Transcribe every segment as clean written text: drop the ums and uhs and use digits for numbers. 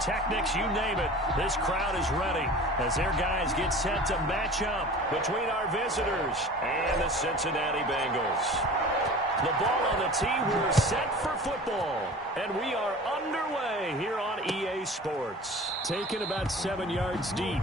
pyrotechnics, you name it. This crowd is ready as their guys get set to match up between our visitors and the Cincinnati Bengals. The ball on the tee, we're set for football. And we are underway here on EA Sports. Taken about 7 yards deep.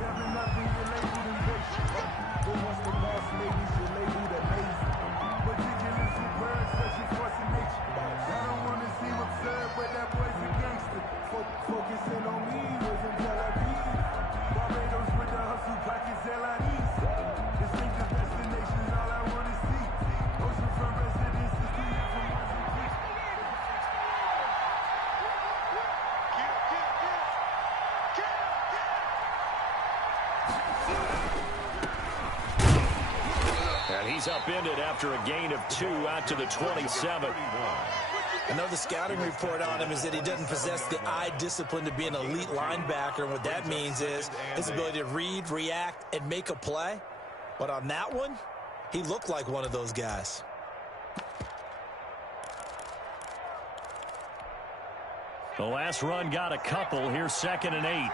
He's upended after a gain of 2 out to the 27. I know the scouting report on him is that he doesn't possess the eye discipline to be an elite linebacker. And what that means is his ability to read, react, and make a play. But on that one, he looked like one of those guys. The last run got a couple. Here's 2nd and 8.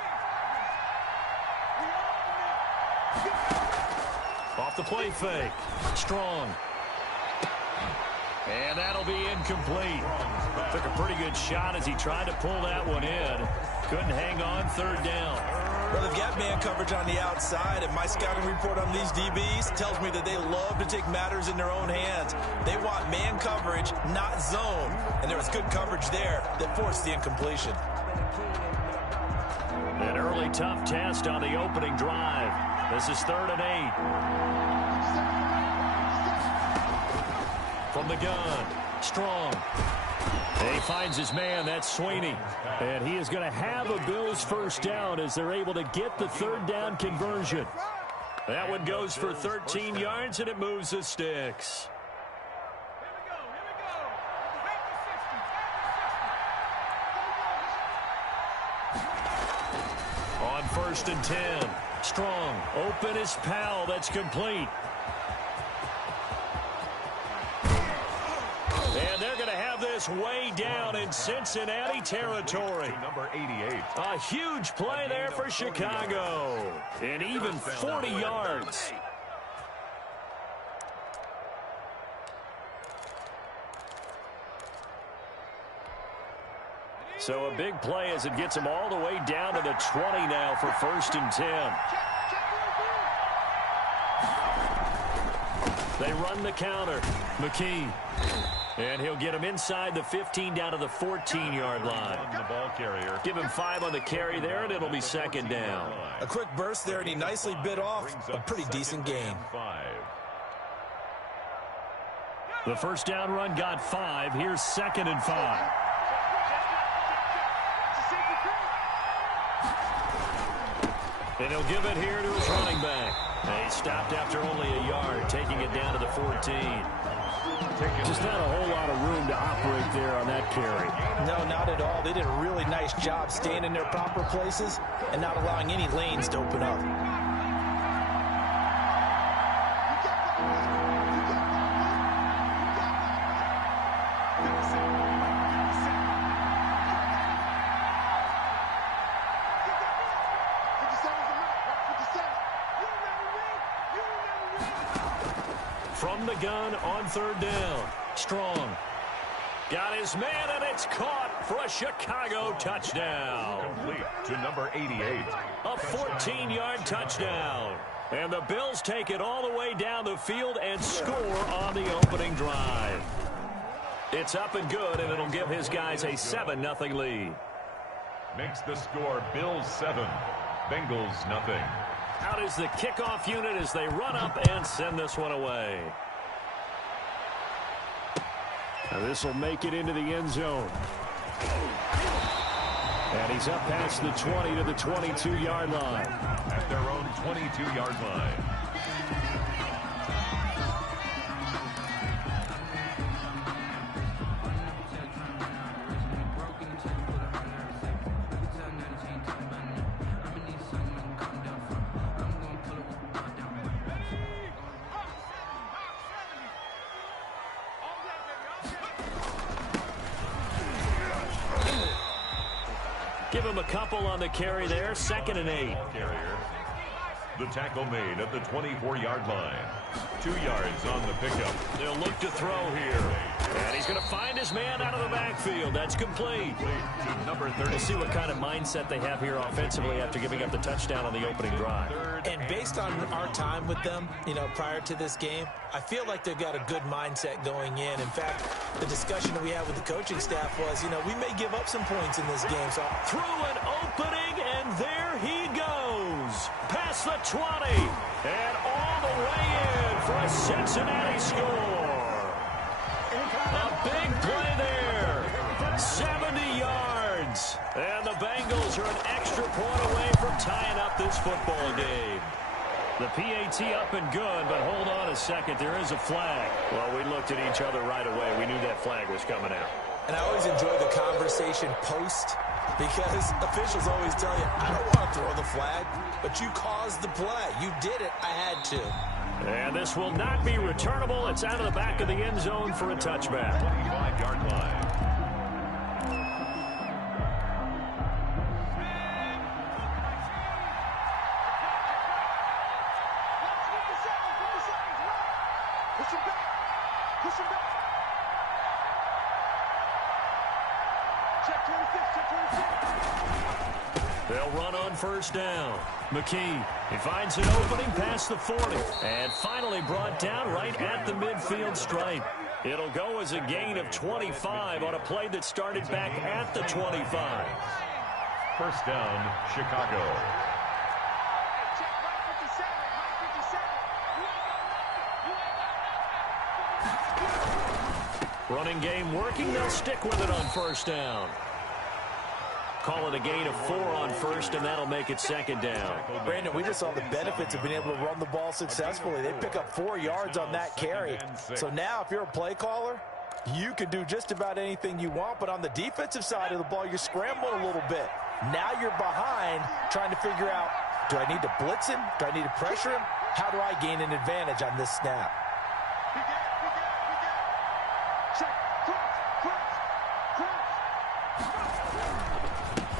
Off the play fake. Strong. And that'll be incomplete. Took a pretty good shot as he tried to pull that one in. Couldn't hang on 3rd down. Well, they've got man coverage on the outside, and my scouting report on these DBs tells me that they love to take matters in their own hands. They want man coverage, not zone. And there was good coverage there that forced the incompletion. An early tough test on the opening drive. This is 3rd and 8. From the gun, Strong. He finds his man, that's Sweeney. And he is going to have a Bills first down as they're able to get the 3rd down conversion. That one goes for 13 yards, and it moves the sticks. On 1st and 10. Strong. Open is Powell. That's complete. And they're going to have this way down in Cincinnati territory. Number 88. A huge play there for Chicago. And even 40 yards. So a big play as it gets them all the way down to the 20 now for 1st and 10. They run the counter. McKee. And he'll get him inside the 15 down to the 14-yard line. The ball carrier. Give him 5 on the carry there, and it'll be 2nd down. A quick burst there, and he nicely bit off a pretty decent gain. The first down run got 5. Here's 2nd and 5. And he'll give it here to his running back. He stopped after only a yard, taking it down to the 14. Just not a whole lot of room to operate there on that carry. No, not at all. They did a really nice job staying in their proper places and not allowing any lanes to open up. From the gun on 3rd down. Strong. Got his man, and it's caught for a Chicago touchdown. Complete to number 88. A 14-yard touchdown. And the Bills take it all the way down the field and score on the opening drive. It's up and good, and it'll give his guys a 7-0 lead. Makes the score Bills 7, Bengals nothing. Out is the kickoff unit as they run up and send this one away. Now this will make it into the end zone. And he's up past the 20 to the 22-yard line. At their own 22-yard line. give him a couple on the carry there. 2nd and 8. Carrier. The tackle made at the 24-yard line. 2 yards on the pickup. They'll look to throw here. And he's going to find his man out of the backfield. That's complete. To number 30. We'll see what kind of mindset they have here offensively after giving up the touchdown on the opening drive. And based on our time with them, prior to this game, I feel like they've got a good mindset going in. In fact, the discussion that we had with the coaching staff was, we may give up some points in this game. So through an opening, and there he goes. Past the 20, and all the way in for a Cincinnati score. A big play there. 70 yards. And the Bengals are an extra point away from tying up this football game. The PAT up and good, but hold on a second. There is a flag. Well, we looked at each other right away. We knew that flag was coming out. And I always enjoy the conversation post, because officials always tell you, I don't want to throw the flag, but you caused the play. You did it. I had to. And this will not be returnable. It's out of the back of the end zone for a touchback. 25-yard line. They'll run on first down. McKee, he finds an opening past the 40. And finally brought down right at the midfield stripe. It'll go as a gain of 25 on a play that started back at the 25. First down, Chicago. Running game working. They'll stick with it on first down. Call it a gain of 4 on first, and that'll make it 2nd down. Brandon, we just saw the benefits of being able to run the ball successfully. They pick up 4 yards on that carry. So now if you're a play caller, you can do just about anything you want, but on the defensive side of the ball, you're scrambling a little bit. Now you're behind trying to figure out, do I need to blitz him? Do I need to pressure him? How do I gain an advantage on this snap?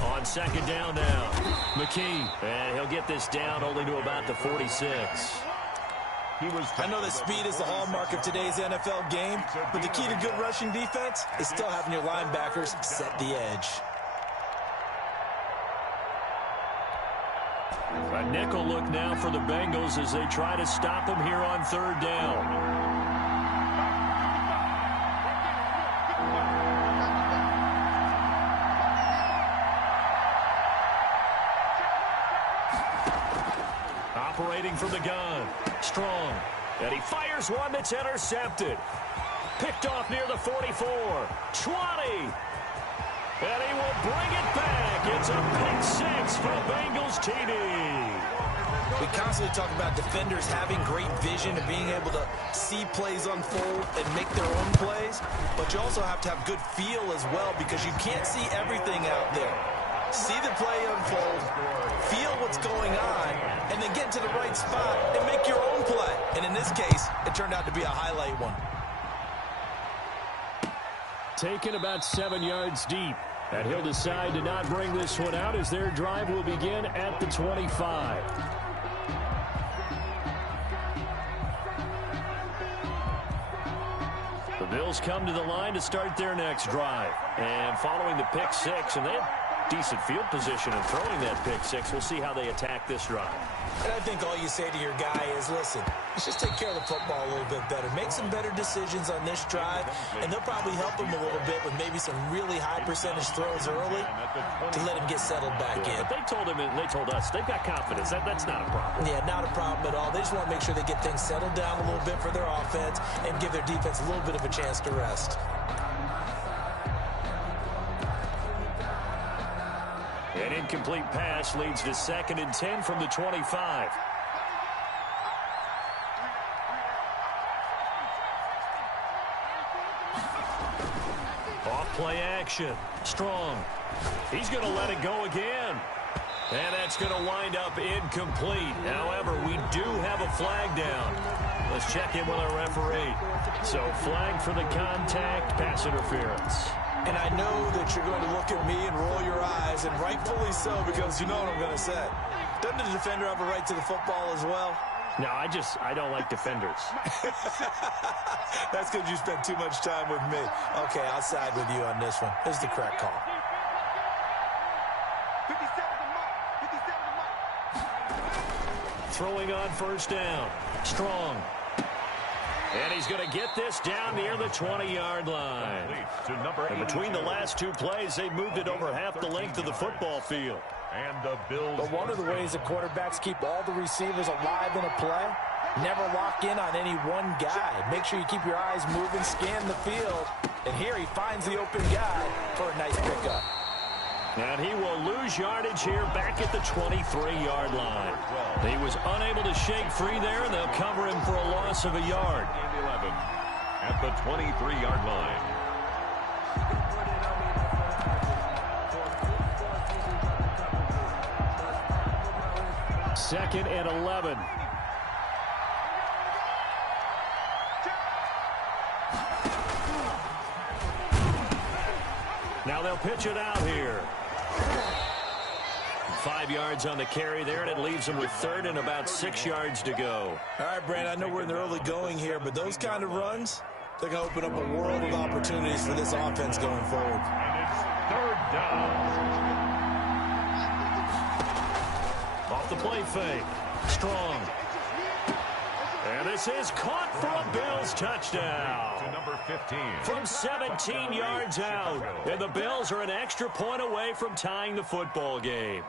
On 2nd down now, McKee, and he'll get this down only to about the 46. I know that speed is the hallmark of today's NFL game, but the key to good rushing defense is still having your linebackers set the edge. A nickel look now for the Bengals as they try to stop him here on 3rd down. Operating from the gun. Strong. And he fires one that's intercepted. Picked off near the 44. 20. And he will bring it back. It's a pick 6 for Bengals TD. We constantly talk about defenders having great vision and being able to see plays unfold and make their own plays. But you also have to have good feel as well, because you can't see everything out there. See the play unfold, feel what's going on, and then get to the right spot and make your own play. And in this case, it turned out to be a highlight one. Taken about 7 yards deep. And he'll decide to not bring this one out as their drive will begin at the 25. The Bills come to the line to start their next drive. And following the pick 6, and they have decent field position and throwing that pick 6. We'll see how they attack this drive. And I think all you say to your guy is, listen, let's just take care of the football a little bit better. Make some better decisions on this drive, and they'll probably help him a little bit with maybe some really high percentage throws early to let him get settled back in. But they told him, and they told us, they've got confidence. That's not a problem. Yeah, not a problem at all. They just want to make sure they get things settled down a little bit for their offense and give their defense a little bit of a chance to rest. An incomplete pass leads to 2nd and 10 from the 25. Off play action. Strong. He's going to let it go again. And that's going to wind up incomplete. However, we do have a flag down. Let's check in with our referee. So flag for the contact, pass interference. And I know that you're going to look at me and roll your eyes, and rightfully so, because you know what I'm going to say. Doesn't the defender have a right to the football as well? No, I don't like defenders. That's because you spent too much time with me. Okay, I'll side with you on this one. This is the correct call. Throwing on first down. Strong. And he's going to get this down near the 20-yard line. And between the last two plays, they moved it over half the length of the football field. And the Bills. But one of the ways that quarterbacks keep all the receivers alive in a play, never lock in on any one guy. Make sure you keep your eyes moving, scan the field. And here he finds the open guy for a nice pickup. And he will lose yardage here back at the 23-yard line. He was unable to shake free there, and they'll cover him for a loss of a yard. 11 at the 23-yard line. Second and 11. Now they'll pitch it out here. 5 yards on the carry there, and it leaves them with third and about 6 yards to go. All right, Brandon, I know we're in the early going here, but those kind of runs, they're going to open up a world of opportunities for this offense going forward. And it's third down. Off the play fake. Strong. And this is caught for a Bills touchdown. To number 15. From 17 yards out. And the Bills are an extra point away from tying the football game.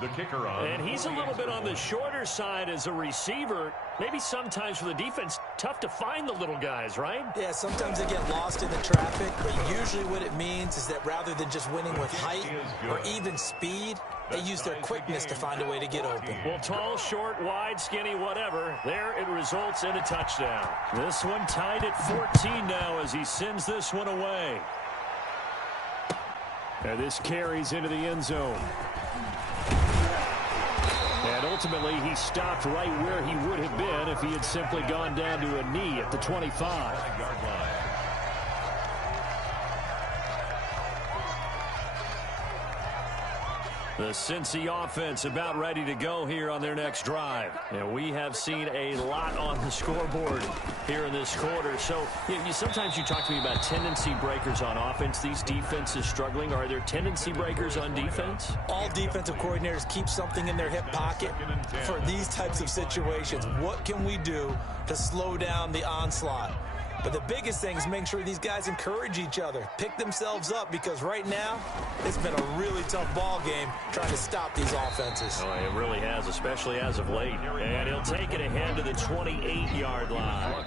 The kicker on. And he's a little bit on the shorter side as a receiver. Maybe sometimes for the defense, tough to find the little guys, right? Yeah, sometimes they get lost in the traffic, but usually what it means is that rather than just winning with height or even speed, they use their quickness to find a way to get open. Well, tall, short, wide, skinny, whatever. There it results in a touchdown. This one tied at 14 now as he sends this one away. And this carries into the end zone. And ultimately, he stopped right where he would have been if he had simply gone down to a knee at the 25-yard line. The Cincy offense about ready to go here on their next drive. And we have seen a lot on the scoreboard here in this quarter. So sometimes you talk to me about tendency breakers on offense. These defenses struggling. Are there tendency breakers on defense? All defensive coordinators keep something in their hip pocket for these types of situations. What can we do to slow down the onslaught? But the biggest thing is making sure these guys encourage each other, pick themselves up, because right now it's been a really tough ball game trying to stop these offenses. Oh, it really has, especially as of late. And he'll take it ahead to the 28-yard line.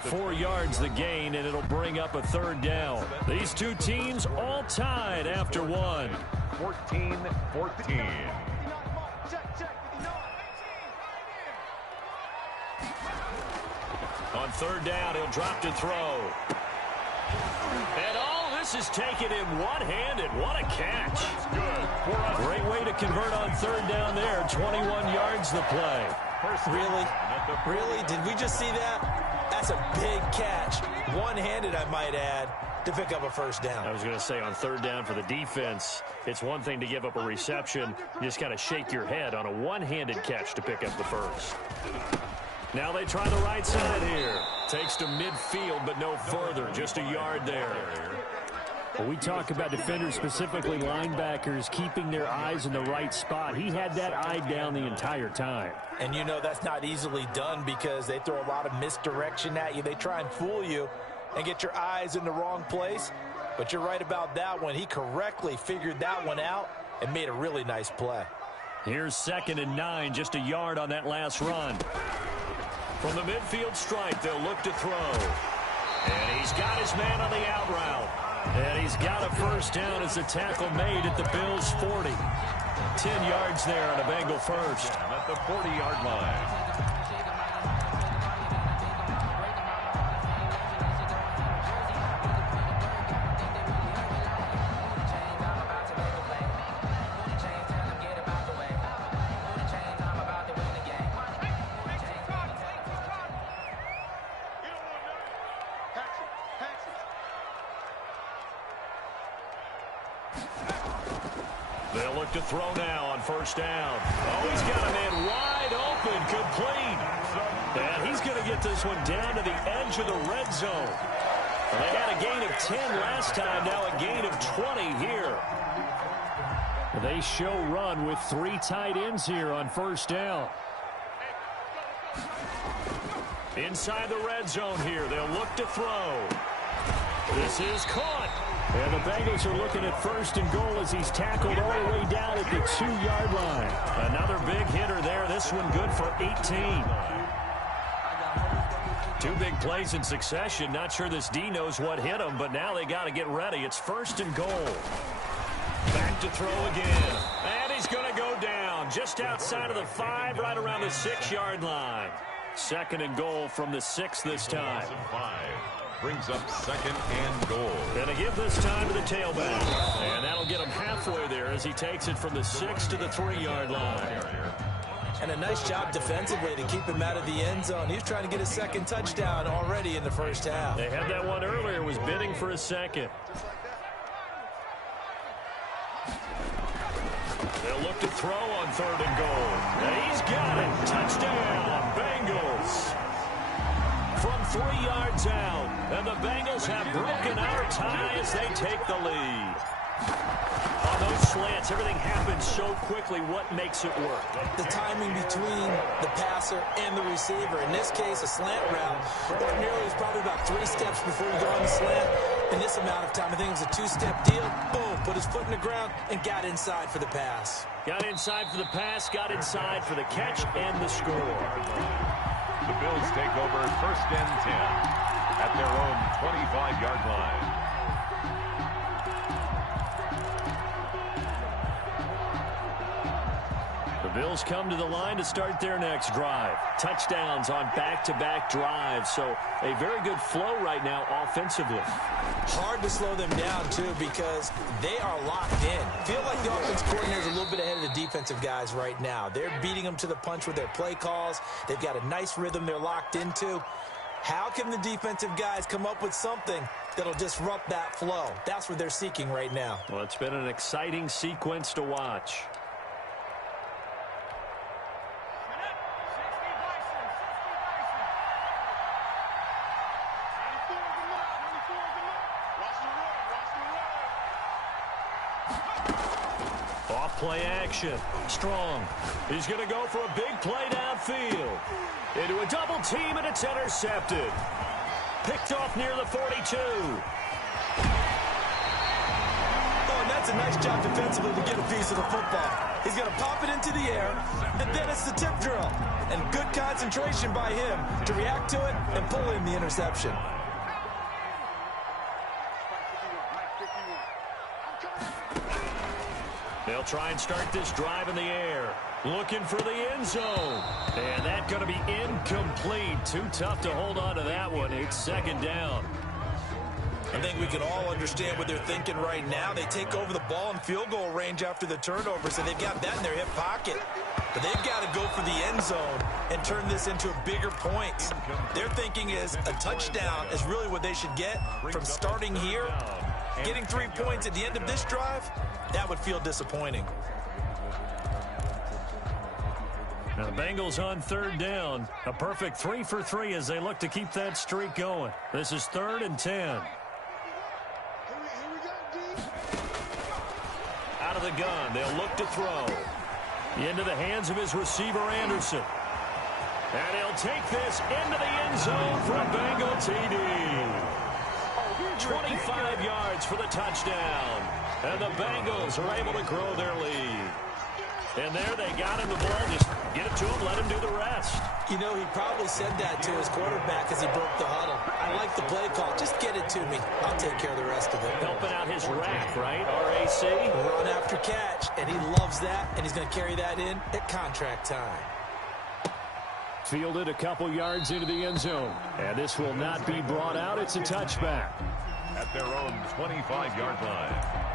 4 yards the gain, and it'll bring up a third down. These two teams all tied after one. 14-14. On third down, he'll drop to throw. And all this is taken in one-handed. What a catch. Great way to convert on third down there. 21 yards the play. Really? Really? Did we just see that? That's a big catch. One-handed, I might add, to pick up a first down. I was going to say, on third down for the defense, it's one thing to give up a reception. You just got to shake your head on a one-handed catch to pick up the first. Now they try the right side here. Takes to midfield, but no further. Just a yard there. Well, we talk about defenders, specifically linebackers, keeping their eyes in the right spot. He had that eye down the entire time. And you know that's not easily done because they throw a lot of misdirection at you. They try and fool you and get your eyes in the wrong place. But you're right about that one. He correctly figured that one out and made a really nice play. Here's 2nd and 9, just a yard on that last run. From the midfield stripe, they'll look to throw. And he's got his man on the out route. And he's got a first down as the tackle made at the Bills' 40. 10 yards there on a Bengal first. At the 40-yard line. They'll look to throw now on first down. Oh, he's got a man wide open, complete. And he's going to get this one down to the edge of the red zone. They had a gain of 10 last time, now a gain of 20 here. They show run with 3 tight ends here on first down. Inside the red zone here, they'll look to throw. This is caught. And the Bengals are looking at first and goal as he's tackled all the way down at the 2-yard line. Another big hitter there. This one good for 18. 2 big plays in succession. Not sure this D knows what hit him, but now they got to get ready. It's first and goal. Back to throw again. And he's going to go down just outside of the 5, right around the 6-yard line. Second and goal from the 6 this time. Brings up second and goal. Going to give this time to the tailback. And that'll get him halfway there as he takes it from the 6 to the 3-yard line. And a nice job defensively to keep him out of the end zone. He was trying to get his second touchdown already in the first half. They had that one earlier, was bidding for a second. They'll look to throw on third and goal. And he's got it. Touchdown, Bengals. From 3 yards out. And the Bengals have broken our tie as they take the lead. On those slants, everything happens so quickly. What makes it work? The timing between the passer and the receiver. In this case, a slant route. Ordinarily, it's probably about 3 steps before you go on the slant. In this amount of time, I think it was a 2-step deal. Boom, put his foot in the ground and got inside for the pass. Got inside for the pass, got inside for the catch and the score. The Bills take over first and 10 at their own 25-yard line. The Bills come to the line to start their next drive. Touchdowns on back-to-back drives, so a very good flow right now offensively. Hard to slow them down, too, because they are locked in. Feel like the offense coordinator is a little bit ahead of the defensive guys right now. They're beating them to the punch with their play calls. They've got a nice rhythm they're locked into. How can the defensive guys come up with something that'll disrupt that flow? That's what they're seeking right now. Well, it's been an exciting sequence to watch. Play action. Strong. He's going to go for a big play downfield. Into a double team, and it's intercepted. Picked off near the 42. Oh, and that's a nice job defensively to get a piece of the football. He's going to pop it into the air, and then it's the tip drill. And good concentration by him to react to it and pull in the interception. They'll try and start this drive in the air. Looking for the end zone. And that's going to be incomplete. Too tough to hold on to that one. It's second down. I think we can all understand what they're thinking right now. They take over the ball in field goal range after the turnover, so they've got that in their hip pocket. But they've got to go for the end zone and turn this into a bigger point. Their thinking is a touchdown is really what they should get from starting here. Getting 3 points at the end of this drive, that would feel disappointing. Now the Bengals on third down. A perfect 3 for 3 as they look to keep that streak going. This is 3rd and 10. Out of the gun, they'll look to throw. Into the hands of his receiver, Anderson. And he'll take this into the end zone for a Bengal TD. 25 yards for the touchdown. And the Bengals are able to grow their lead. And there they got him the ball. Just get it to him, let him do the rest. You know, he probably said that to his quarterback as he broke the huddle. I like the play call. Just get it to me. I'll take care of the rest of it. Helping out his rack, right? RAC. Run after catch, and he loves that, and he's going to carry that in at contract time. Fielded a couple yards into the end zone. And this will not be brought out. It's a touchback. At their own 25-yard line.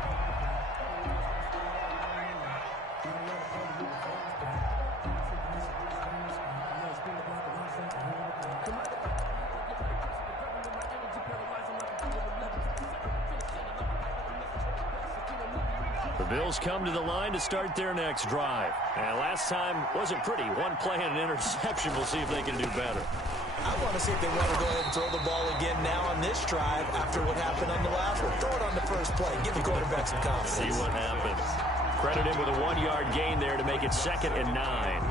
The Bills come to the line to start their next drive. And last time wasn't pretty. One play and an interception. We'll see if they can do better. I want to see if they want to go ahead and throw the ball again now on this drive after what happened on the last one. Throw it on the first play. Give the quarterback some confidence. See what happens. Credit him with a 1-yard gain there to make it 2nd and 9.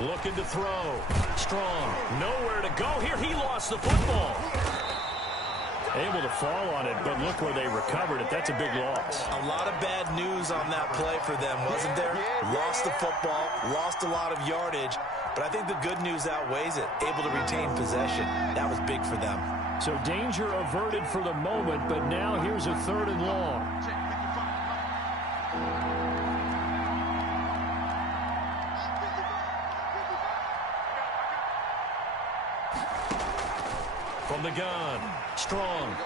Looking to throw. Strong. Nowhere to go here. He lost the football. Able to fall on it, but look where they recovered it. That's a big loss. A lot of bad news on that play for them, wasn't there? Lost the football, lost a lot of yardage, but I think the good news outweighs it. Able to retain possession. That was big for them. So danger averted for the moment, but now here's a 3rd and long. From the gun, Strong.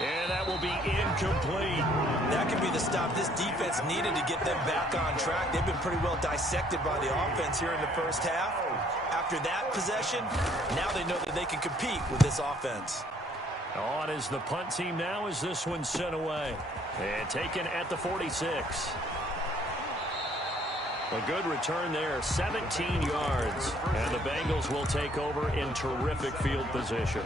And that will be incomplete. That could be the stop this defense needed to get them back on track. They've been pretty well dissected by the offense here in the first half. After that possession, now they know that they can compete with this offense. On is the punt team now as this one's sent away. And taken at the 46. A good return there, 17 yards. And the Bengals will take over in terrific field position.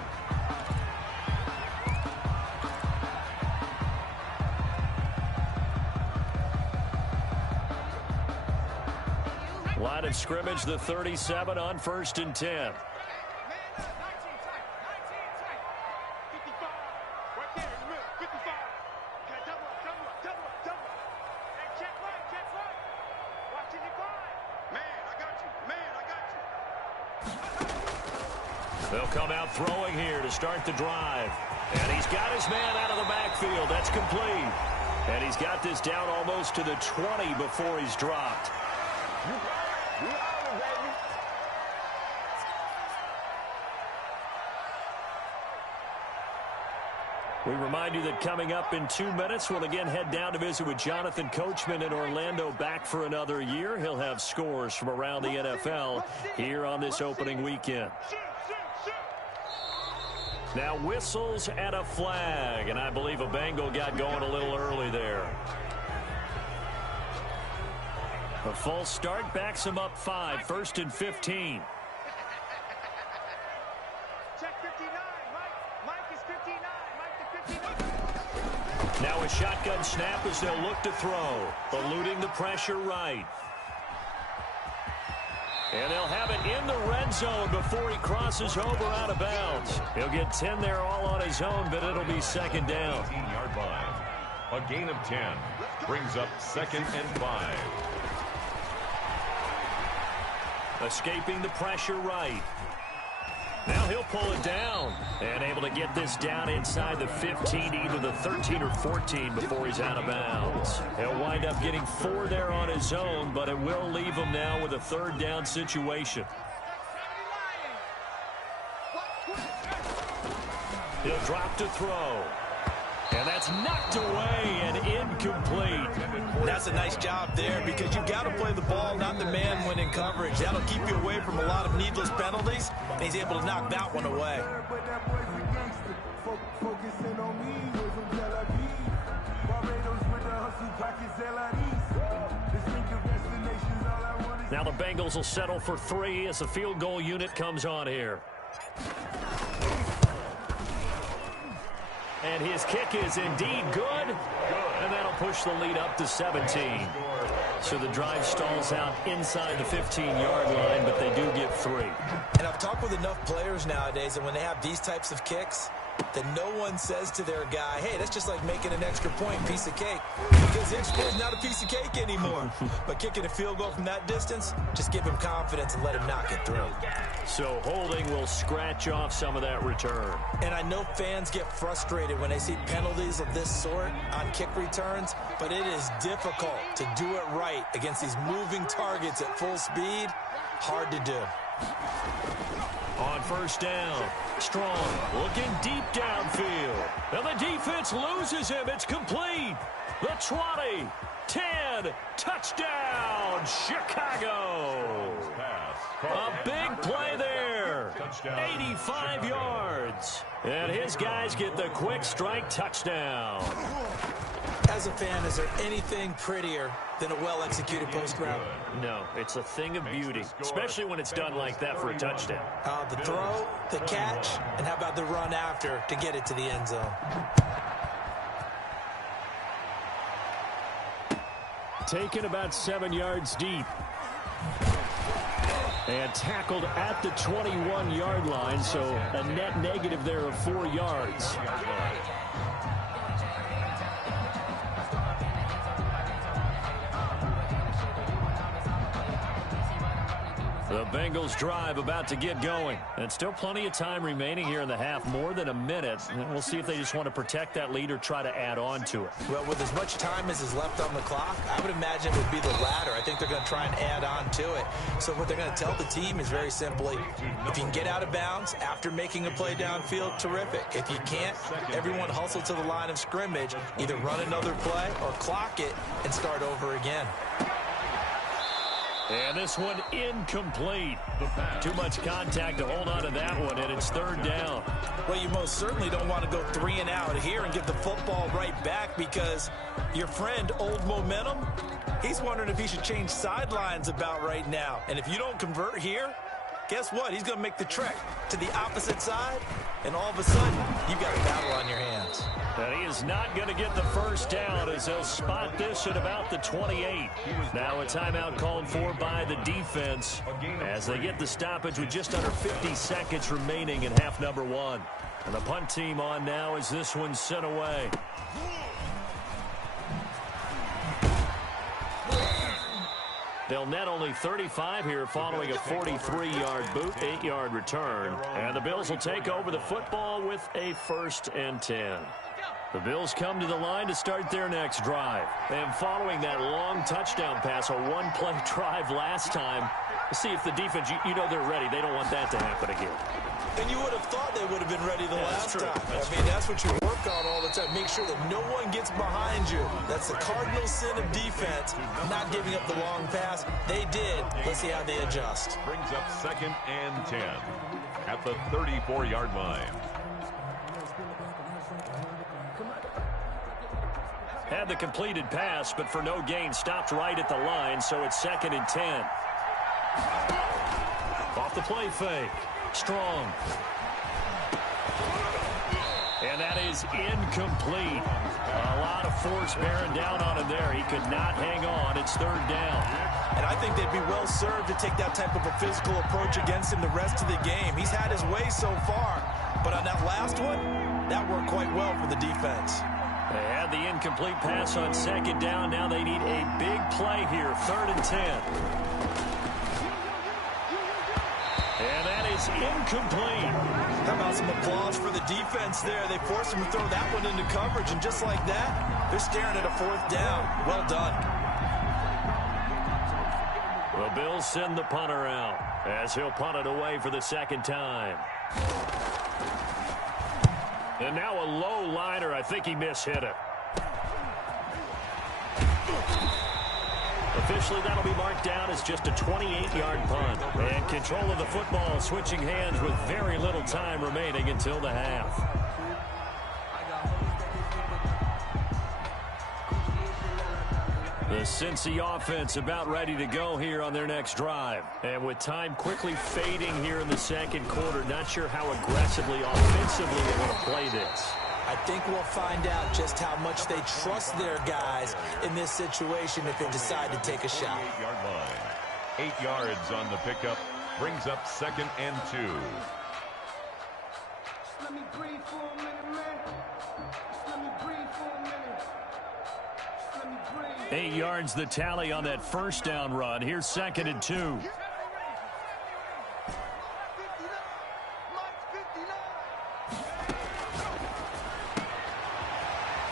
Line of scrimmage, the 37 on 1st and 10. They'll come out throwing here to start the drive. And he's got his man out of the backfield. That's complete. And he's got this down almost to the 20 before he's dropped. We remind you that coming up in 2 minutes, we'll again head down to visit with Jonathan Coachman in Orlando, back for another year. He'll have scores from around the NFL here on this opening weekend. Now whistles and a flag, and I believe a Bengal got going a little early there. A false start backs him up 5, 1st and 15. Now a shotgun snap as they'll look to throw. Eluding the pressure right. And they'll have it in the red zone before he crosses over out of bounds. He'll get 10 there all on his own, but it'll be 2nd down. 18-yard line. A gain of 10 brings up 2nd and 5. Escaping the pressure right. Now he'll pull it down and able to get this down inside the 15, either the 13 or 14 before he's out of bounds. He'll wind up getting 4 there on his own, but it will leave him now with a 3rd down situation. He'll drop to throw. And that's knocked away and incomplete. That's a nice job there because you've got to play the ball, not the man when in coverage. That'll keep you away from a lot of needless penalties. And he's able to knock that one away. Now the Bengals will settle for 3 as the field goal unit comes on here. And his kick is indeed good. And that'll push the lead up to 17. So the drive stalls out inside the 15-yard line, but they do get 3. And I've talked with enough players nowadays, and when they have these types of kicks, that no one says to their guy, hey, that's just like making an extra point, piece of cake. Because the extra point is not a piece of cake anymore. But kicking a field goal from that distance, just give him confidence and let him knock it through. So holding will scratch off some of that return. And I know fans get frustrated when they see penalties of this sort on kick returns, but it is difficult to do it right against these moving targets at full speed. Hard to do. On first down, Strong looking deep downfield. And the defense loses him. It's complete. The 20, 10, touchdown, Chicago. A big play there. 85 yards. And his guys get the quick strike touchdown. As a fan, is there anything prettier than a well-executed post route? No, it's a thing of beauty, especially when it's done like that for a touchdown. The throw, the catch, and how about the run after to get it to the end zone? Taken about 7 yards deep. And tackled at the 21-yard line, so a net negative there of 4 yards. The Bengals drive about to get going. And still plenty of time remaining here in the half, more than a minute. And we'll see if they just want to protect that lead or try to add on to it. Well, with as much time as is left on the clock, I would imagine it would be the latter. I think they're going to try and add on to it. So what they're going to tell the team is very simply, if you can get out of bounds after making a play downfield, terrific. If you can't, everyone hustle to the line of scrimmage, either run another play or clock it and start over again. And this one incomplete. Too much contact to hold on to that one, and it's third down. Well, you most certainly don't want to go 3 and out here and get the football right back, because your friend, Old Momentum, he's wondering if he should change sidelines about right now. And if you don't convert here, guess what? He's going to make the trek to the opposite side, and all of a sudden, you've got a battle on your hands. And he is not going to get the first down, as he'll spot this at about the 28. Now a timeout called for by the defense as they get the stoppage with just under 50 seconds remaining in half number 1. And the punt team on now as this one's sent away. They'll net only 35 here following a 43-yard boot, 8-yard return. And the Bills will take over the football with a 1st and 10. The Bills come to the line to start their next drive. And following that long touchdown pass, a one-play drive last time, see if the defense, you know they're ready. They don't want that to happen again. And you would have thought they would have been ready the last time. I mean, that's what you work on all the time. Make sure that no one gets behind you. That's the cardinal sin of defense, not giving up the long pass. They did. Let's see how they adjust. Brings up 2nd and 10 at the 34-yard line. Had the completed pass, but for no gain, stopped right at the line, so it's 2nd and 10. Off the play fake. Strong. And that is incomplete. A lot of force bearing down on him there. He could not hang on. It's 3rd down. And I think they'd be well served to take that type of a physical approach against him the rest of the game. He's had his way so far, but on that last one, that worked quite well for the defense. They had the incomplete pass on 2nd down. Now they need a big play here. 3rd and 10. And that is incomplete. How about some applause for the defense there? They forced him to throw that one into coverage, and just like that, they're staring at a 4th down. Well done. The Bills send the punter out as he'll punt it away for the 2nd time. And now a low liner. I think he mishit it. Officially, that'll be marked down as just a 28-yard punt. And control of the football switching hands with very little time remaining until the half. The Cincy offense about ready to go here on their next drive. And with time quickly fading here in the 2nd quarter, not sure how aggressively, offensively they want to play this. I think we'll find out just how much they trust their guys in this situation if they decide to take a shot. 8-yard line. 8 yards on the pickup. Brings up 2nd and 2. Let me breathe for a minute, man. Let me breathe for a minute. Let me breathe. 8 yards the tally on that 1st down run. Here's 2nd and 2.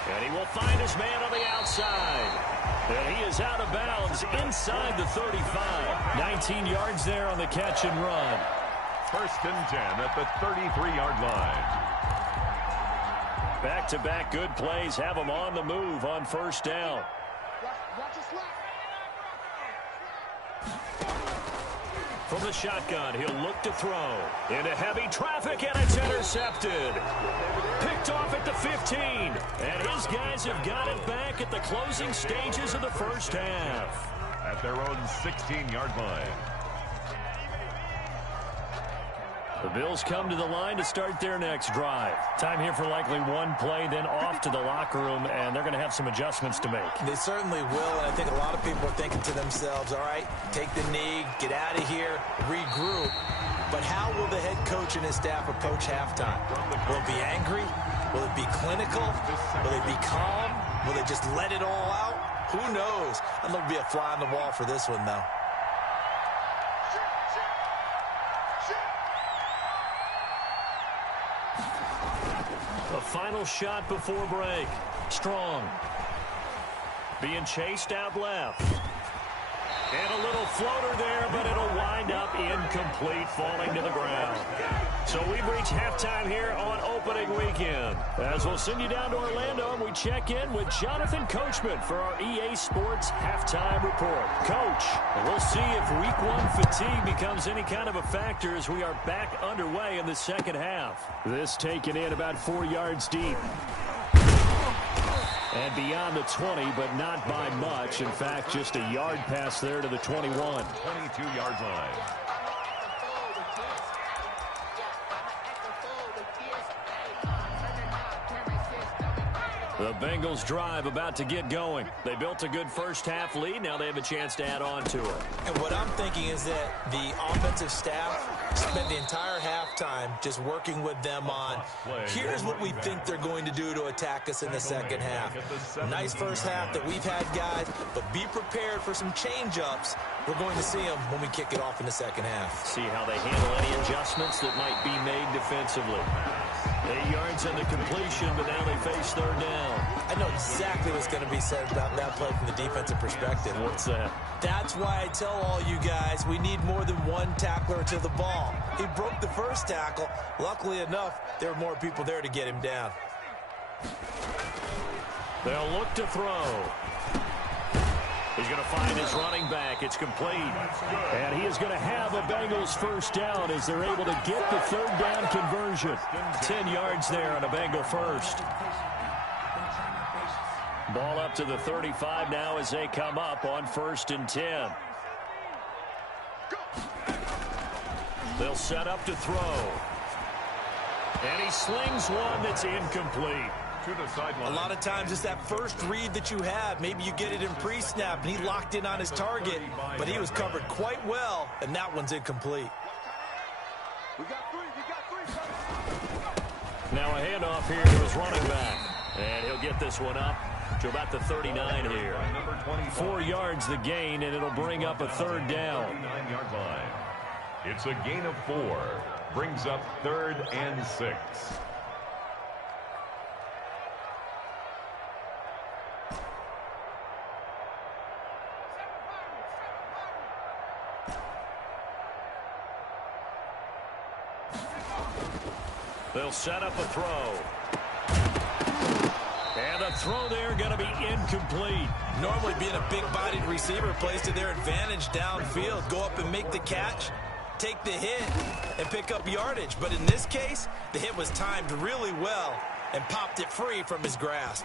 And he will find his man on the outside. And he is out of bounds inside the 35. 19 yards there on the catch and run. First and 10 at the 33-yard line. Back-to-back good plays have them on the move on first down. From the shotgun, he'll look to throw. Into heavy traffic, and it's intercepted. Picked off at the 15. And his guys have got it back at the closing stages of the first half. At their own 16-yard line. The Bills come to the line to start their next drive. Time here for likely one play, then off to the locker room, and they're going to have some adjustments to make. They certainly will, and I think a lot of people are thinking to themselves, all right, take the knee, get out of here, regroup. But how will the head coach and his staff approach halftime? Will it be angry? Will it be clinical? Will it be calm? Will they just let it all out? Who knows? I'd love to be a fly on the wall for this one, though. A final shot before break. Strong. Being chased out left. And a little floater there, but it'll wind up incomplete, falling to the ground. So we've reached halftime here on opening weekend. As we'll send you down to Orlando, and we check in with Jonathan Coachman for our EA Sports Halftime Report. Coach, we'll see if Week 1 fatigue becomes any kind of a factor as we are back underway in the second half. This taken in about 4 yards deep. And beyond the 20, but not by much. In fact, just a yard pass there to the 21. 22-yard line. The Bengals drive about to get going. They built a good first-half lead. Now they have a chance to add on to it. And what I'm thinking is that the offensive staff spent the entire halftime just working with them on, here's what we think they're going to do to attack us in the second half. Nice first half that we've had, guys, but be prepared for some change-ups. We're going to see them when we kick it off in the second half. See how they handle any adjustments that might be made defensively. 8 yards on the completion, but now they face third down. I know exactly what's going to be said about that play from the defensive perspective. What's that? That's why I tell all you guys we need more than one tackler to the ball. He broke the first tackle. Luckily enough, there were more people there to get him down. They'll look to throw. He's going to find his running back. It's complete. And he is going to have a Bengals first down as they're able to get the third down conversion. 10 yards there on a Bengal first. Ball up to the 35 now as they come up on 1st and 10. They'll set up to throw. And he slings one that's incomplete. To the sideline. A lot of times it's that first read that you have. Maybe you get it in pre-snap, and he locked in on his target, but he was covered quite well, and that one's incomplete. Now a handoff here to his running back. And he'll get this one up to about the 39 here. 4 yards the gain, and it'll bring up a third down. 9-yard line. It's a gain of 4. Brings up 3rd and 6. They'll set up a throw. And a throw there going to be incomplete. Normally being a big-bodied receiver plays to their advantage downfield. Go up and make the catch, take the hit, and pick up yardage. But in this case, the hit was timed really well and popped it free from his grasp.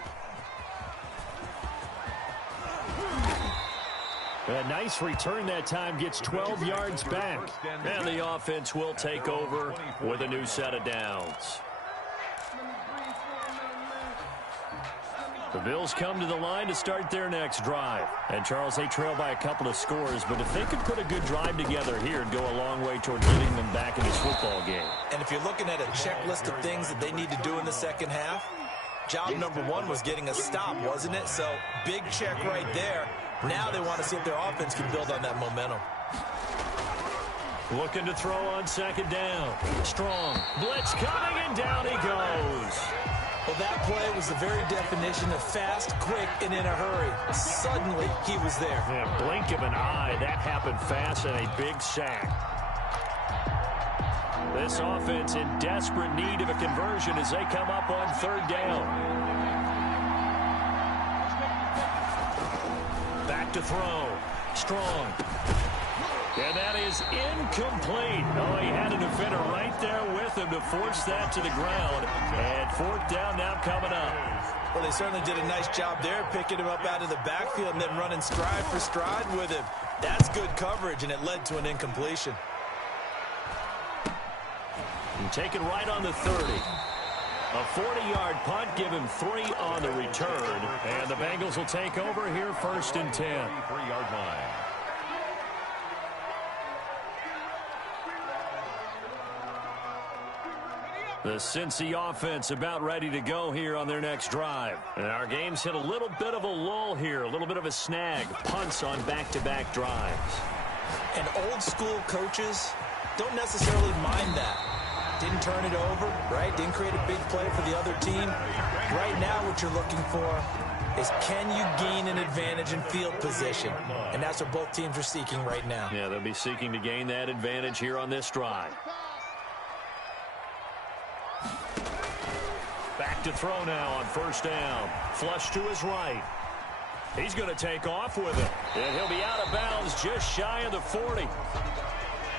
A nice return that time, gets 12 yards back. And the offense will take over with a new set of downs. The Bills come to the line to start their next drive. And, Charles, they trail by a couple of scores, but if they could put a good drive together here, it'd go a long way toward getting them back in this football game. And if you're looking at a checklist of things that they need to do in the second half, job number 1 was getting a stop, wasn't it? So, big check right there. Now they want to see if their offense can build on that momentum. Looking to throw on second down. Strong. Blitz coming, and down he goes. Well, that play was the very definition of fast, quick, and in a hurry. Suddenly, he was there. Yeah, blink of an eye. That happened fast and a big sack. This offense in desperate need of a conversion as they come up on third down. Back to throw. Strong. And that is incomplete. Oh, he had a defender right there with him to force that to the ground. And fourth down now coming up. Well, they certainly did a nice job there, picking him up out of the backfield and then running stride for stride with him. That's good coverage, and it led to an incompletion. And taken right on the 30. A 40-yard punt, give him 3 on the return. And the Bengals will take over here first and 10. 3-yard line. The Cincy offense about ready to go here on their next drive. And our game's hit a little bit of a lull here, a little bit of a snag. Punts on back-to-back drives. And old-school coaches don't necessarily mind that. Didn't turn it over, right? Didn't create a big play for the other team. Right now what you're looking for is can you gain an advantage in field position? And that's what both teams are seeking right now. Yeah, they'll be seeking to gain that advantage here on this drive. Back to throw now on first down. Flush to his right. He's going to take off with it. And he'll be out of bounds just shy of the 40.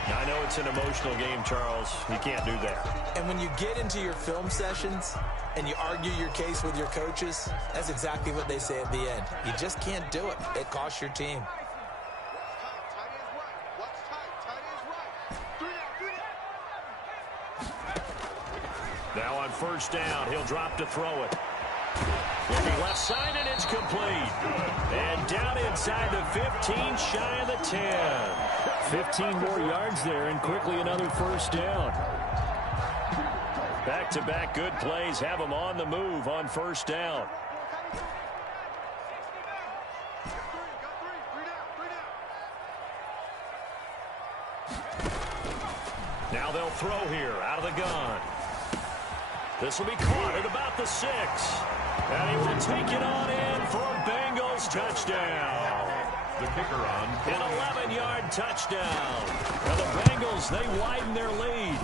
Now, I know it's an emotional game, Charles. You can't do that. And when you get into your film sessions and you argue your case with your coaches, that's exactly what they say at the end. You just can't do it. It costs your team. Now on first down, he'll drop to throw it. Looking left side, and it's complete. And down inside the 15, shy of the 10. 15 more yards there, and quickly another first down. Back-to-back good plays have them on the move on first down. Now they'll throw here out of the gun. This will be caught at about the 6. And he will take it on in for a Bengals touchdown. The kicker on. An 11-yard touchdown. Now the Bengals, they widen their lead.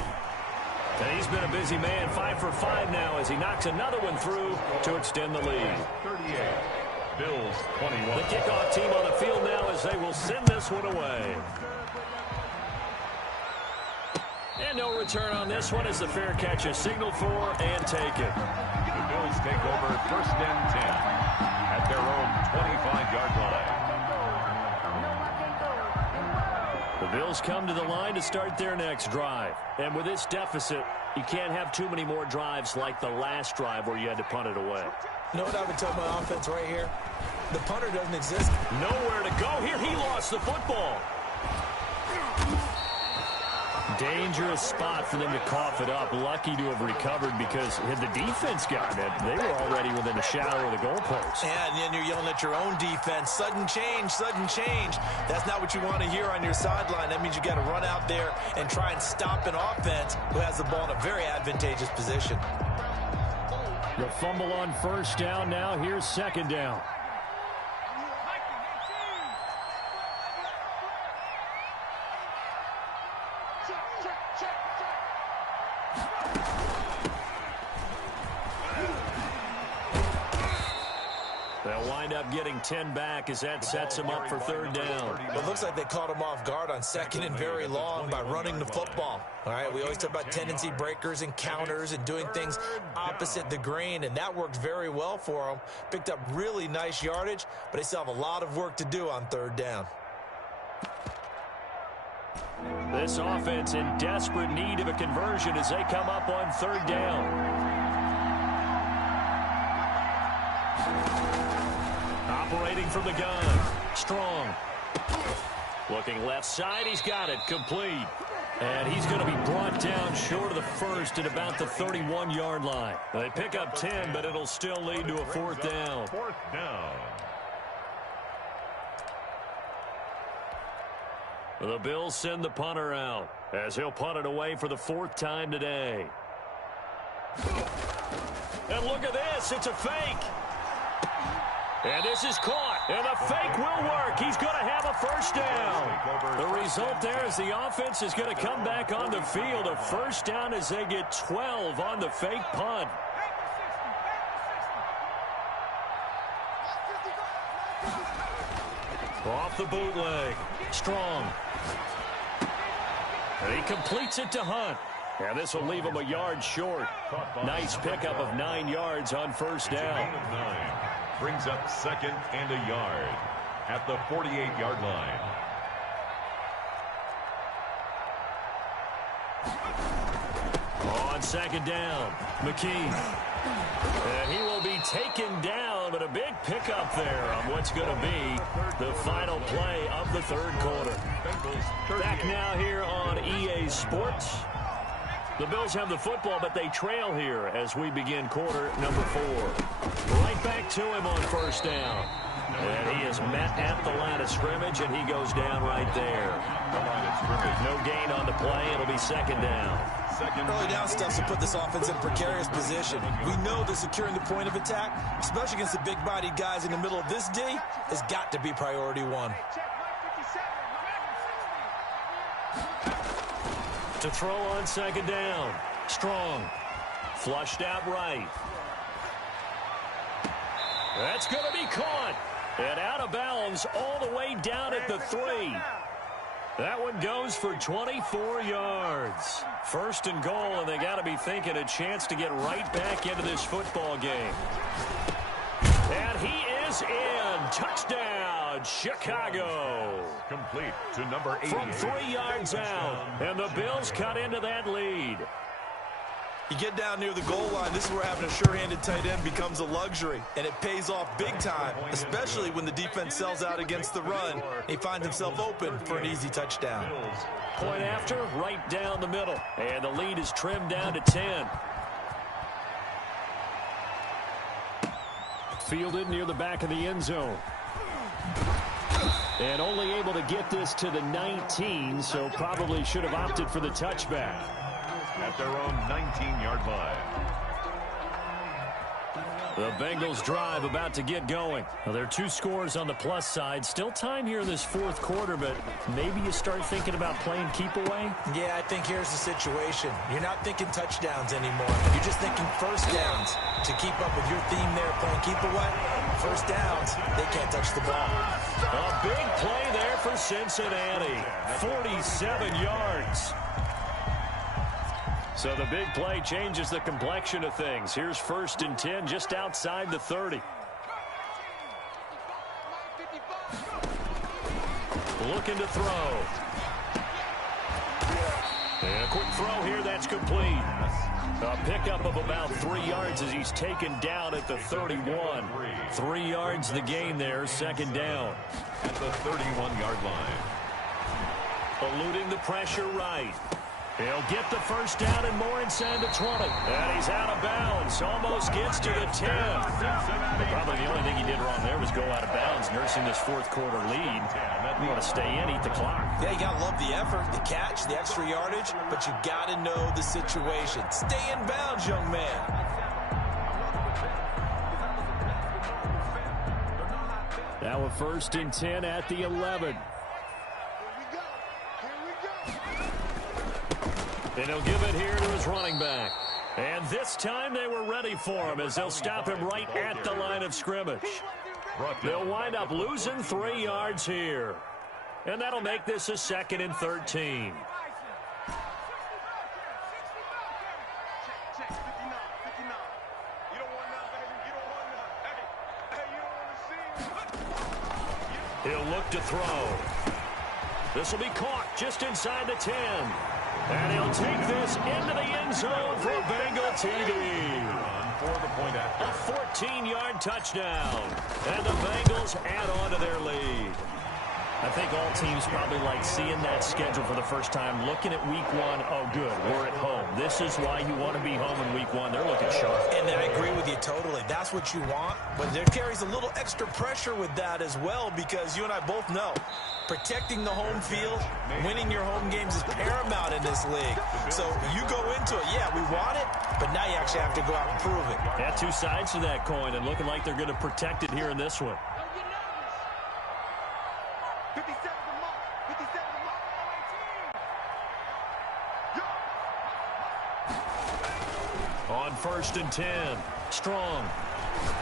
And he's been a busy man, 5 for 5 now as he knocks another one through to extend the lead. 38. Bills 21. The kickoff team on the field now as they will send this one away. And no return on this one as the fair catch is signaled for and taken. The Bills take over first and 10 at their own 25-yard line. The Bills come to the line to start their next drive. And with this deficit, you can't have too many more drives like the last drive where you had to punt it away. You know what I would tell my offense right here? The punter doesn't exist. Nowhere to go here. He lost the football. Dangerous spot for them to cough it up. Lucky to have recovered because had the defense gotten it, they were already within a shadow of the goalpost. And then you're yelling at your own defense. Sudden change, sudden change. That's not what you want to hear on your sideline. That means you got to run out there and try and stop an offense who has the ball in a very advantageous position. The fumble on first down now. Here's second down. They'll wind up getting 10 back as that sets him up for third down. It looks like they caught him off guard on second and very long by running the football. All right, we always talk about tendency breakers and counters and doing things opposite the grain, and that worked very well for them. Picked up really nice yardage, but they still have a lot of work to do on third down. This offense in desperate need of a conversion as they come up on third down. Operating from the gun. Strong. Looking left side. He's got it. Complete. And he's going to be brought down short of the first at about the 31-yard line. They pick up 10, but it'll still lead to a fourth down. Fourth down. The Bills send the punter out as he'll punt it away for the fourth time today. And look at this. It's a fake. And this is caught. And the fake will work. He's going to have a first down. The result there is the offense is going to come back on the field. A first down as they get 12 on the fake punt. Off the bootleg. Strong. And he completes it to Hunt. And this will leave him a yard short. Nice pickup of 9 yards on first down. Brings up second and a yard at the 48-yard line. On second down, McKee. And he will be taken down, but a big pickup there on what's going to be the final play of the third quarter. Back now here on EA Sports. The Bills have the football, but they trail here as we begin quarter number 4. Right back to him on first down. And he is met at the line of scrimmage, and he goes down right there. No gain on the play. It'll be second down. Early down stuff to put this offense in a precarious position. We know that securing the point of attack, especially against the big-bodied guys in the middle of this D, has got to be priority 1. To throw on second down. Strong. Flushed out right. That's going to be caught. And out of bounds all the way down at the 3. That one goes for 24 yards. First and goal, and they got to be thinking a chance to get right back into this football game. And he is in. Touchdown, Chicago. Complete to number 8. From 3 yards out, and the Bills cut into that lead. You get down near the goal line, this is where having a sure-handed tight end becomes a luxury, and it pays off big time, especially when the defense sells out against the run. He finds himself open for an easy touchdown. Point after, right down the middle, and the lead is trimmed down to 10. Fielded near the back of the end zone. And only able to get this to the 19, so probably should have opted for the touchback. At their own 19-yard line. The Bengals drive about to get going. Well, there are 2 scores on the plus side. Still time here in this fourth quarter, but maybe you start thinking about playing keep away? Yeah, I think here's the situation. You're not thinking touchdowns anymore. You're just thinking first downs. To keep up with your theme there, playing keep away, first downs, they can't touch the ball. A big play there for Cincinnati. 47 yards. So the big play changes the complexion of things. Here's first and 10 just outside the 30. Looking to throw. And a quick throw here, that's complete. A pickup of about 3 yards as he's taken down at the 31. 3 yards the gain there, second down. At the 31-yard line. Eluding the pressure right. He'll get the first down and more inside the 20. And he's out of bounds. Almost gets to the 10. Probably the only thing he did wrong there was go out of bounds, nursing this fourth quarter lead. You want to stay in, eat the clock. Yeah, you got to love the effort, the catch, the extra yardage, but you got to know the situation. Stay in bounds, young man. Now a first and 10 at the 11. And he'll give it here to his running back. And this time they were ready for him as they'll stop him right at the line of scrimmage. They'll wind up losing 3 yards here. And that'll make this a second and 13. He'll look to throw. This will be caught just inside the 10. And he'll take this into the end zone for a Bengal TD. A 14-yard touchdown. And the Bengals add on to their lead. I think all teams probably like seeing that schedule for the first time, looking at week one. Oh, good, we're at home. This is why you want to be home in week one. They're looking sharp. And I agree with you totally. That's what you want. But there carries a little extra pressure with that as well, because you and I both know protecting the home field, winning your home games is paramount in this league. So you go into it, yeah, we want it, but now you actually have to go out and prove it. Yeah, two sides to that coin, and looking like they're going to protect it here in this one. 57 the mark. 57 the mark. On 1st and 10, Strong.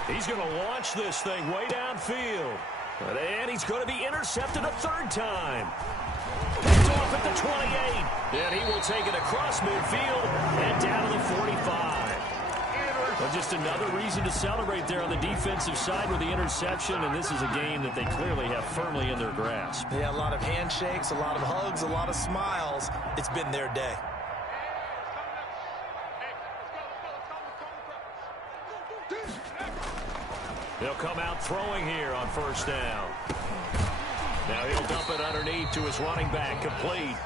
He's going to launch this thing way downfield. And he's going to be intercepted a third time. Picked off at the 28. And he will take it across midfield and down to the 45. Well, just another reason to celebrate there on the defensive side with the interception. And this is a game that they clearly have firmly in their grasp. Yeah, a lot of handshakes, a lot of hugs, a lot of smiles. It's been their day. They'll come out throwing here on 1st down. Now he'll dump it underneath to his running back, complete.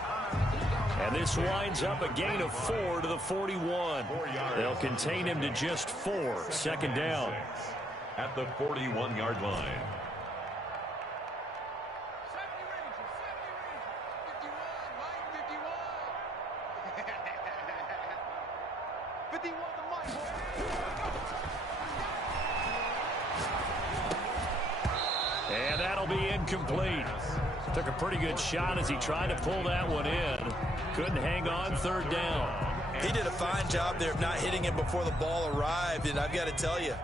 And this winds up a gain of 4 to the 41. They'll contain him to just 4. 2nd down. At the 41-yard line. 51 the mark. And that'll be incomplete. Took a pretty good shot as he tried to pull that one in. Couldn't hang on 3rd down. He did a fine job there of not hitting him before the ball arrived, and I've got to tell you,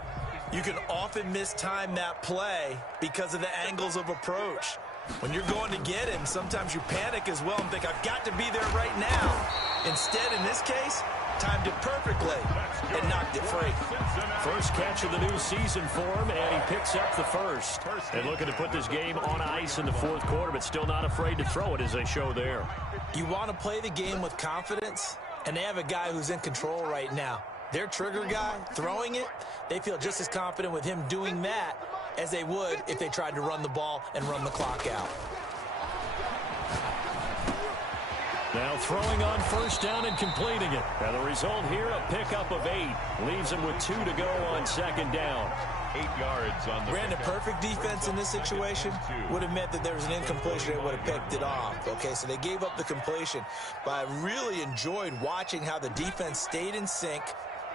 you can often mistime that play because of the angles of approach. When you're going to get him, sometimes you panic as well and think, I've got to be there right now. Instead, in this case, timed it perfectly and knocked it free. First catch of the new season for him, and he picks up the first. And looking to put this game on ice in the 4th quarter, but still not afraid to throw it as they show there. You want to play the game with confidence, and they have a guy who's in control right now. Their trigger guy, throwing it, they feel just as confident with him doing that as they would if they tried to run the ball and run the clock out. Now throwing on 1st down and completing it. And the result here, a pickup of 8. Leaves him with 2 to go on 2nd down. 8 yards on the Brandon, perfect defense in this situation would have meant that there was an incompletion. They would have picked it off. Okay, so they gave up the completion. But I really enjoyed watching how the defense stayed in sync,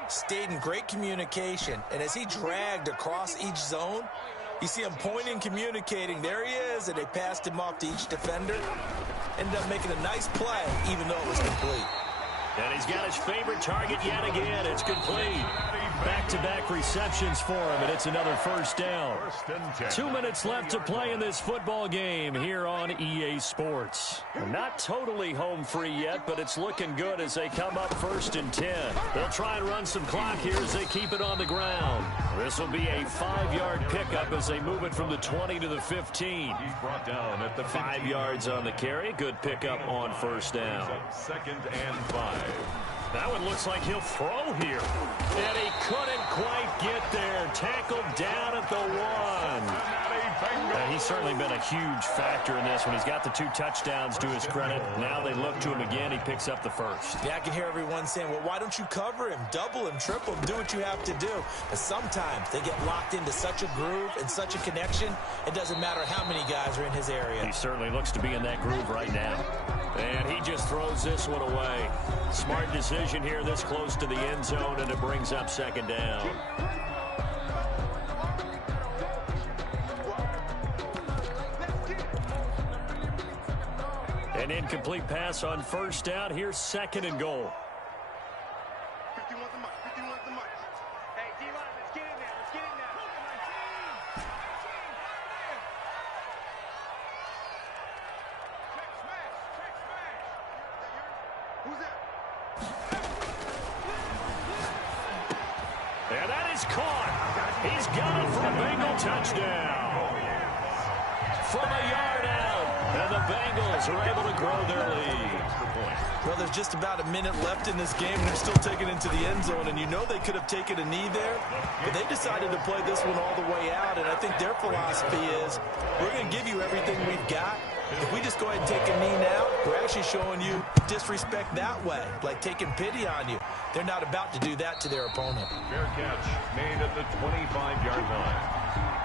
stayed in great communication. And as he dragged across each zone, you see him pointing, communicating. There he is, and they passed him off to each defender. Ended up making a nice play, even though it was complete. And he's got his favorite target yet again. It's complete. Back-to-back receptions for him, and it's another 1st down. 2 minutes left to play in this football game here on EA Sports. Not totally home free yet, but it's looking good as they come up 1st and 10. They'll try and run some clock here as they keep it on the ground. This will be a 5-yard pickup as they move it from the 20 to the 15. He's brought down at the 5 yards on the carry. Good pickup on 1st down. 2nd and 5. That one looks like he'll throw here. And he couldn't quite get there. Tackled down at the 1. And he's certainly been a huge factor in this one. He's got the 2 touchdowns to his credit. Now they look to him again. He picks up the 1st. Yeah, I can hear everyone saying, well, why don't you cover him? Double him, triple him, do what you have to do. But sometimes they get locked into such a groove and such a connection, it doesn't matter how many guys are in his area. He certainly looks to be in that groove right now. And he just throws this one away. Smart decision here this close to the end zone, and it brings up 2nd down. An incomplete pass on 1st down. Here's 2nd and goal. 51 the mark. 51 the mark. Hey, D-line, let's get in there. Let's get in there. Who's that? And that is caught. He's got it for a Bengal touchdown. From a yard out. And And the Bengals are able to grow their lead. Well, there's just about a minute left in this game, and they're still taking it into the end zone. And you know they could have taken a knee there, but they decided to play this one all the way out. And I think their philosophy is, we're going to give you everything we've got. If we just go ahead and take a knee now, we're actually showing you disrespect that way, like taking pity on you. They're not about to do that to their opponent. Fair catch made at the 25-yard line.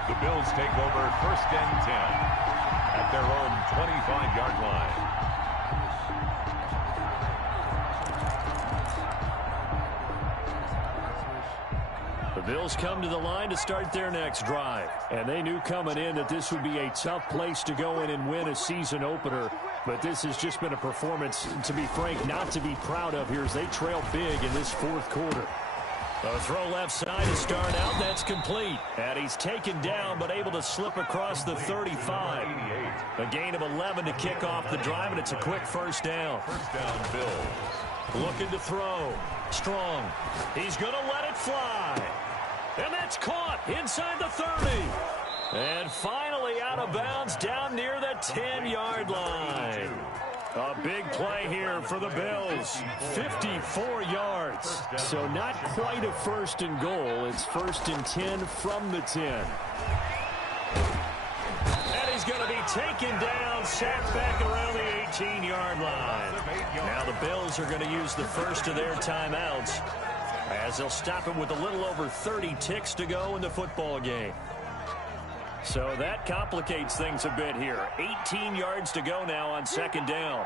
The Bills take over 1st and 10 at their own 25-yard line. The Bills come to the line to start their next drive. And they knew coming in that this would be a tough place to go in and win a season opener. But this has just been a performance, to be frank, not to be proud of here as they trail big in this 4th quarter. A throw left side to start out. That's complete. And he's taken down but able to slip across the 35. A gain of 11 to kick off the drive, and it's a quick 1st down. 1st down, Bills. Looking to throw. Strong. He's going to let it fly. And that's caught inside the 30. And finally out of bounds down near the 10-yard line. A big play here for the Bills. 54 yards. So not quite a 1st and goal. It's 1st and 10 from the 10. And he's going to be taken down, sacked back around the 18-yard line. Now the Bills are going to use the first of their timeouts, as they'll stop him with a little over 30 ticks to go in the football game. So that complicates things a bit here. 18 yards to go now on 2nd down.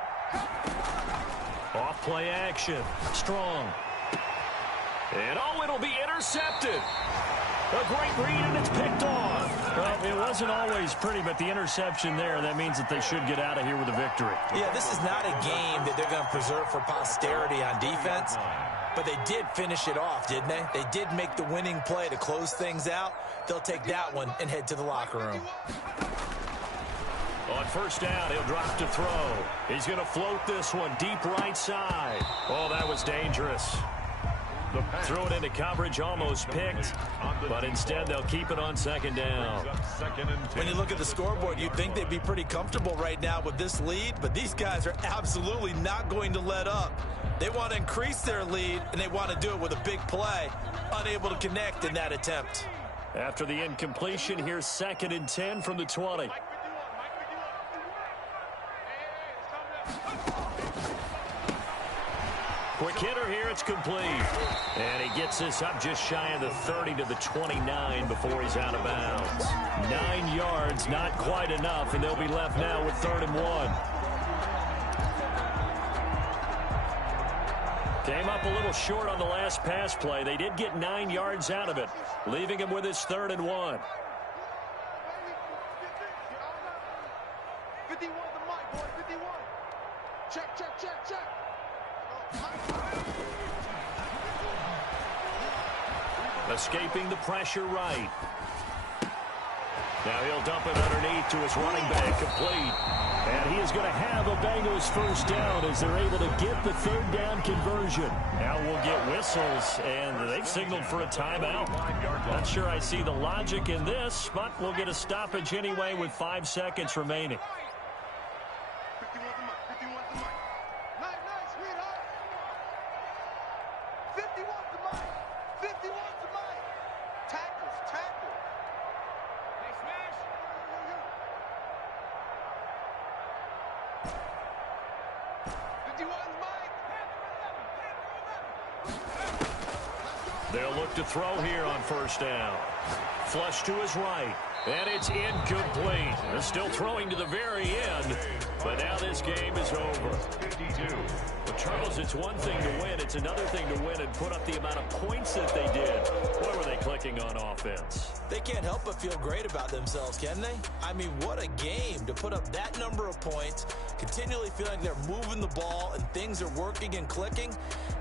Off play action. Strong. And it'll be intercepted. A great read, and it's picked off. Well, it wasn't always pretty, but the interception there, that means that they should get out of here with a victory. Yeah, this is not a game that they're going to preserve for posterity on defense. But they did finish it off, didn't they? They did make the winning play to close things out. They'll take that one and head to the locker room. On 1st down, he'll drop to throw. He's going to float this one deep right side. Oh, that was dangerous. Throw it into coverage, almost picked, but instead they'll keep it on 2nd down. When you look at the scoreboard, you'd think they'd be pretty comfortable right now with this lead, but these guys are absolutely not going to let up. They want to increase their lead, and they want to do it with a big play. Unable to connect in that attempt. After the incompletion, here's 2nd and 10 from the 20. Quick hitter here, it's complete. And he gets this up just shy of the 30 to the 29 before he's out of bounds. 9 yards, not quite enough, and they'll be left now with 3rd and 1. Came up a little short on the last pass play. They did get 9 yards out of it, leaving him with his 3rd and 1. 51 the mic, boy, 51. Check, check, check, check. Escaping the pressure right. Now he'll dump it underneath to his running back, complete. And he is going to have a Bengals 1st down as they're able to get the 3rd down conversion. Now we'll get whistles, and they've signaled for a timeout. Not sure I see the logic in this, but we'll get a stoppage anyway with 5 seconds remaining. 51 the mic, 51 the mic. Nice, sweetheart. 51 the mic, 51 the mic. Tackles, tackle. Hey, smash. They'll look to throw here on 1st down. Flush to his right. And it's incomplete. They're still throwing to the very end. But now this game is over. 52. Well, Charles, it's one thing to win. It's another thing to win and put up the amount of points that they did. What were they clicking on offense? They can't help but feel great about themselves, can they? I mean, what a game to put up that number of points, continually feeling like they're moving the ball and things are working and clicking.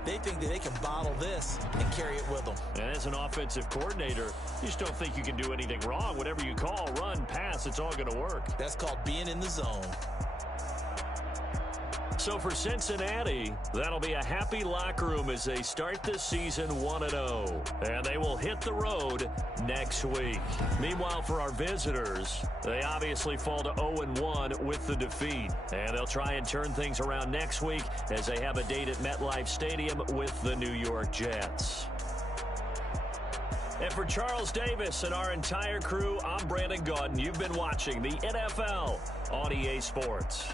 They think that they can bottle this and carry it with them. And as an offensive coordinator, you just don't think you can do anything wrong. Whatever you call, run, pass, it's all going to work. That's called being in the zone. So for Cincinnati, that'll be a happy locker room as they start the season 1-0. And they will hit the road next week. Meanwhile, for our visitors, they obviously fall to 0-1 with the defeat. And they'll try and turn things around next week as they have a date at MetLife Stadium with the New York Jets. And for Charles Davis and our entire crew, I'm Brandon Gaudin. You've been watching the NFL on EA Sports.